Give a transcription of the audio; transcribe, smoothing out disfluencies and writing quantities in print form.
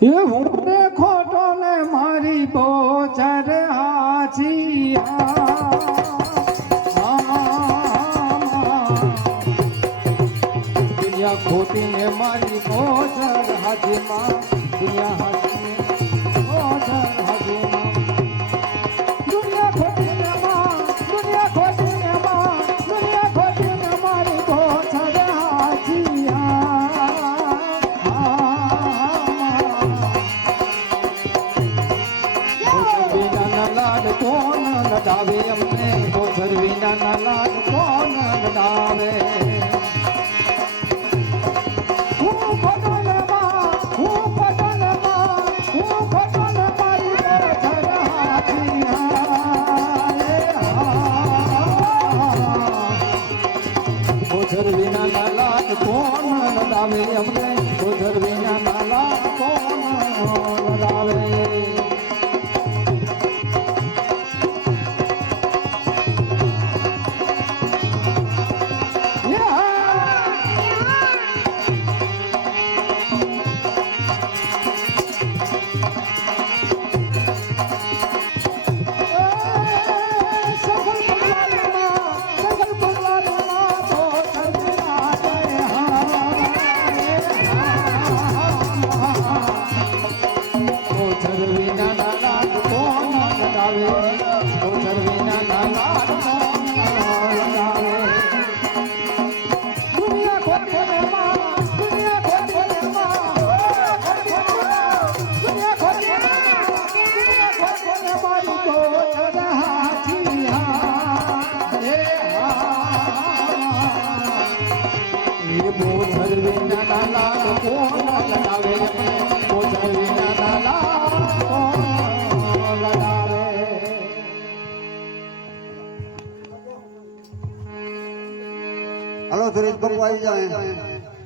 એ હું ખોટો ને મારી બોચર હાચી દુનિયા ખોટી ને મારી બોચર હાચી માં દુનિયા હાચી બોચર હાચી માં દુનિયા ખોટી ને માં દુનિયા ખોટી ને માં દુનિયા ખોટી ને મારી બોચર હાચી કોણ લડાવે અમને ગોધર વિના લાડ કોણ લડાવે હું પટોલમાં હું પટોલમાં હું પટોલ મારી ગોધર હાથી ગોધર વિના લાડ કોણ લડાવે અમને ગોધર વિના લાડ કોણ લડાવે હાલો સુરેશ બાપુ આવી જાય